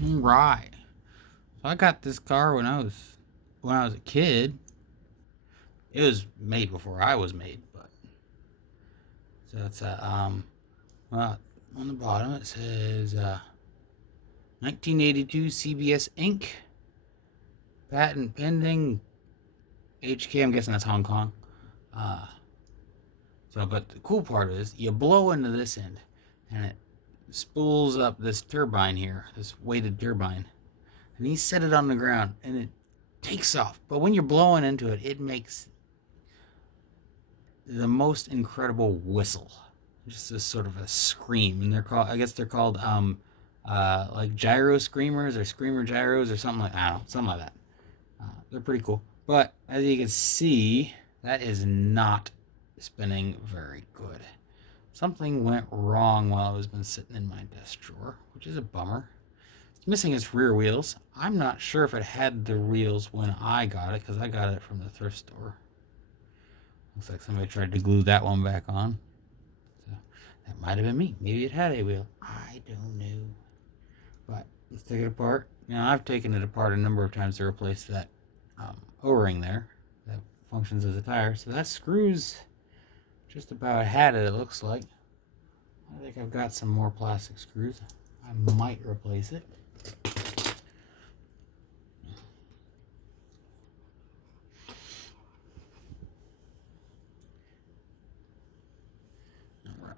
Right. So I got this car when I was a kid. It was made before I was made, but so it's a well, on the bottom it says 1982 CBSinc patent pending HK. I'm guessing that's Hong Kong. Uh, but the cool part is you blow into this end, and it spools up this turbine here, this weighted turbine, and he set it on the ground, and it takes off. But when you're blowing into it, it makes the most incredible whistle, just this sort of a scream. And I guess they're called like gyro screamers or screamer gyros or something like, I don't know, something like that. They're pretty cool. But as you can see, that is not spinning very good. Something went wrong while it was been sitting in my desk drawer, which is a bummer. It's missing its rear wheels. I'm not sure if it had the wheels when I got it, because I got it from the thrift store. Looks like somebody tried to glue that one back on. So that might have been me. Maybe it had a wheel. I don't know. But let's take it apart. Now, I've taken it apart a number of times to replace that O-ring there that functions as a tire. So that screws just about had it looks like. I think I've got some more plastic screws. I might replace it. Alright.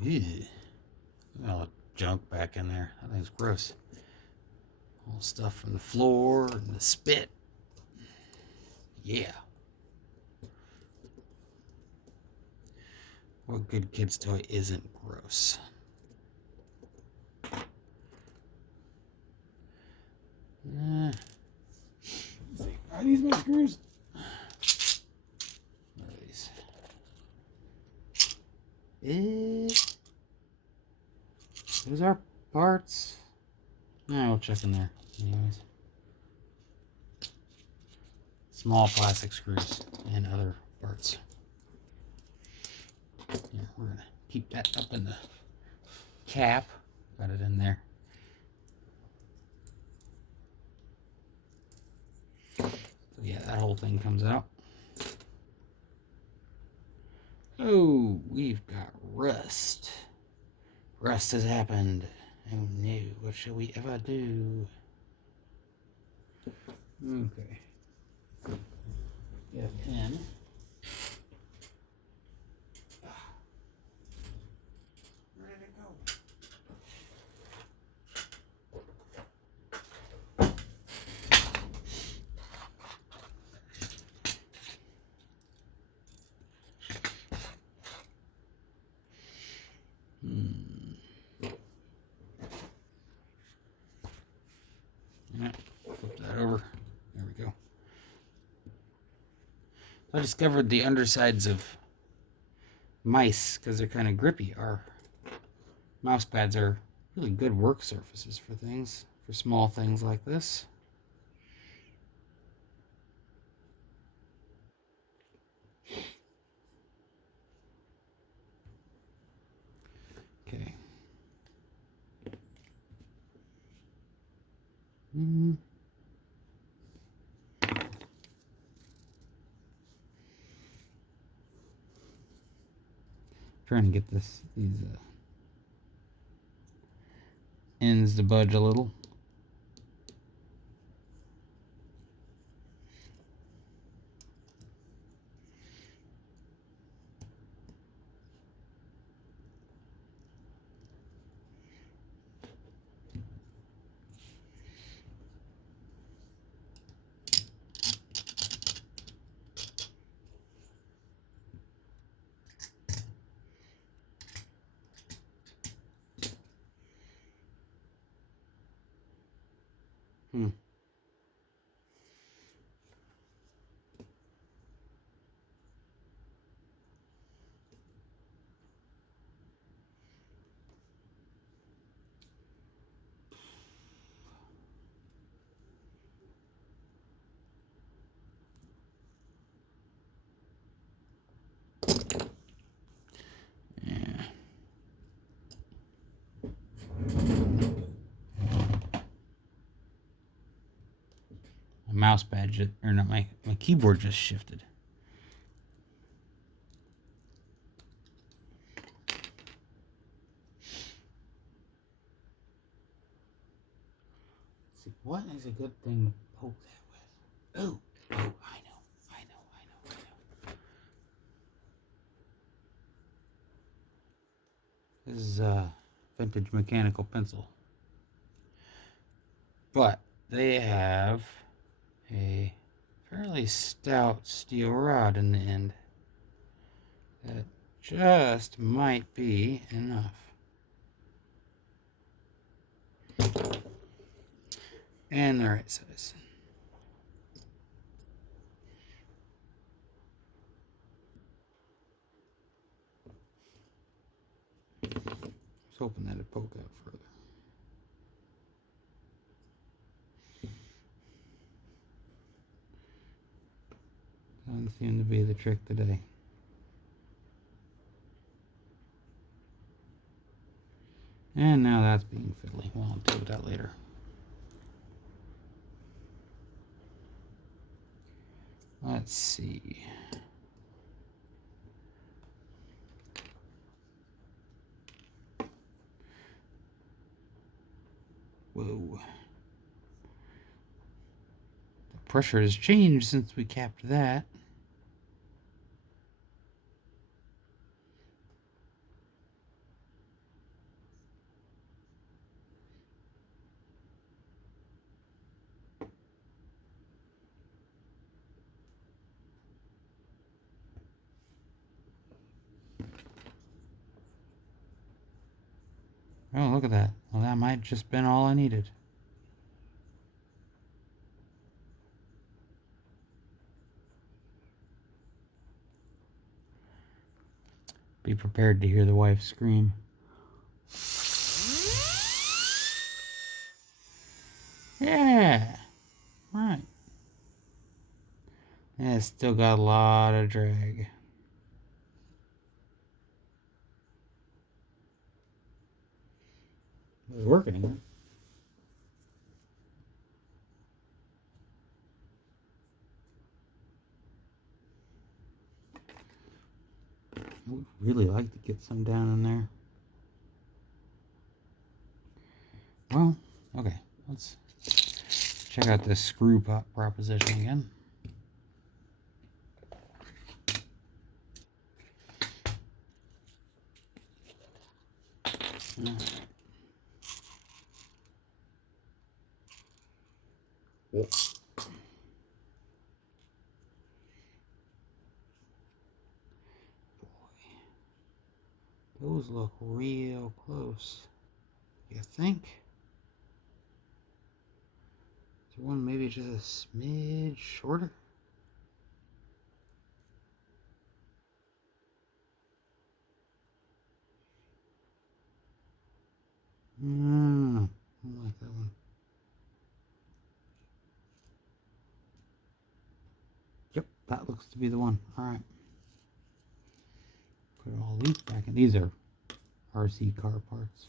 Ew. All the junk back in there. That thing's gross. All stuff from the floor and the spit. Yeah. What good kid's toy isn't gross? Let's see. Are these my screws? What are these? Those are parts. We'll check in there. Anyways. Small plastic screws and other parts. Here, we're going to keep that up in the cap. Got it in there. So yeah, that whole thing comes out. Oh, we've got rust. Rust has happened. Oh no, what shall we ever do? Okay. Get a pen. Where did it go? Yeah, flip that over. There we go. I discovered the undersides of mice, because they're kind of grippy, our mouse pads are really good work surfaces for things, for small things like this. Okay. Trying to get these ends to budge a little. mouse pad or not, my keyboard just shifted. Let's see, what is a good thing to poke that with? Oh, I know. This is a vintage mechanical pencil. But they have a fairly stout steel rod in the end. That just might be enough. And the right size. I was hoping that it'd poke out further. Doesn't seem to be the trick today. And now that's being fiddly. Well, I'll deal with that later. Let's see. Whoa. The pressure has changed since we capped that. Oh, look at that. Well, that might just been all I needed. Be prepared to hear the wife scream. Yeah. Right. And it's still got a lot of drag. It was working. I would really like to get some down in there. Well, okay. Let's check out this screw pop proposition again. All right. Boy, those look real close. You think? Is there one maybe just a smidge shorter? I don't like that one. Yep, that looks to be the one. Alright. Put all these back in. These are RC car parts.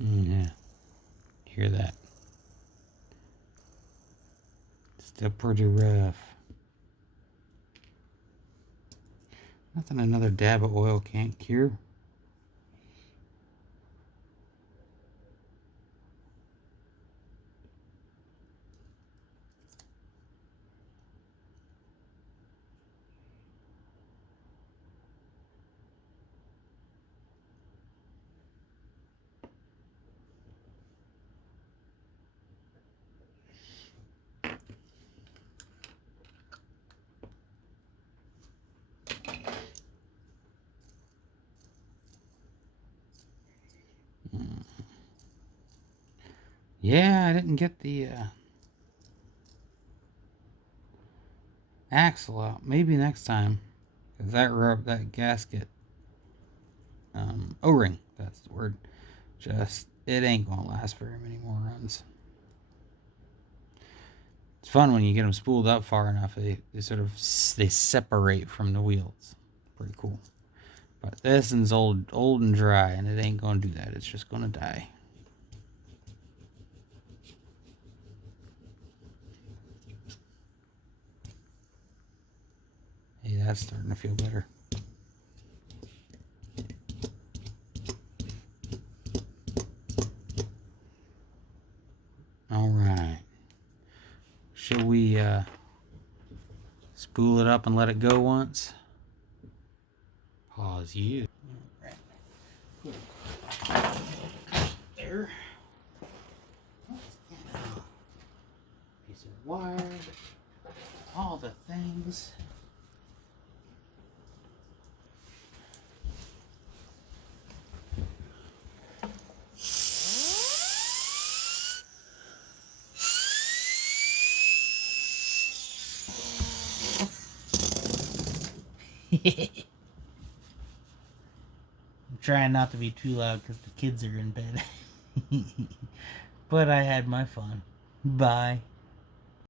Yeah. Hear that? Still pretty rough. Nothing another dab of oil can't cure. Yeah, I didn't get the axle out. Maybe next time. Because that gasket, O-ring, that's the word. It ain't gonna last very many more runs. It's fun when you get them spooled up far enough. They separate from the wheels. Pretty cool. But this one's old and dry, and it ain't gonna do that. It's just gonna die. Hey, that's starting to feel better. All right. Shall we spool it up and let it go once? Pause you. All right. There. Piece of wire. All the things. I'm trying not to be too loud because the kids are in bed. But I had my fun. Bye.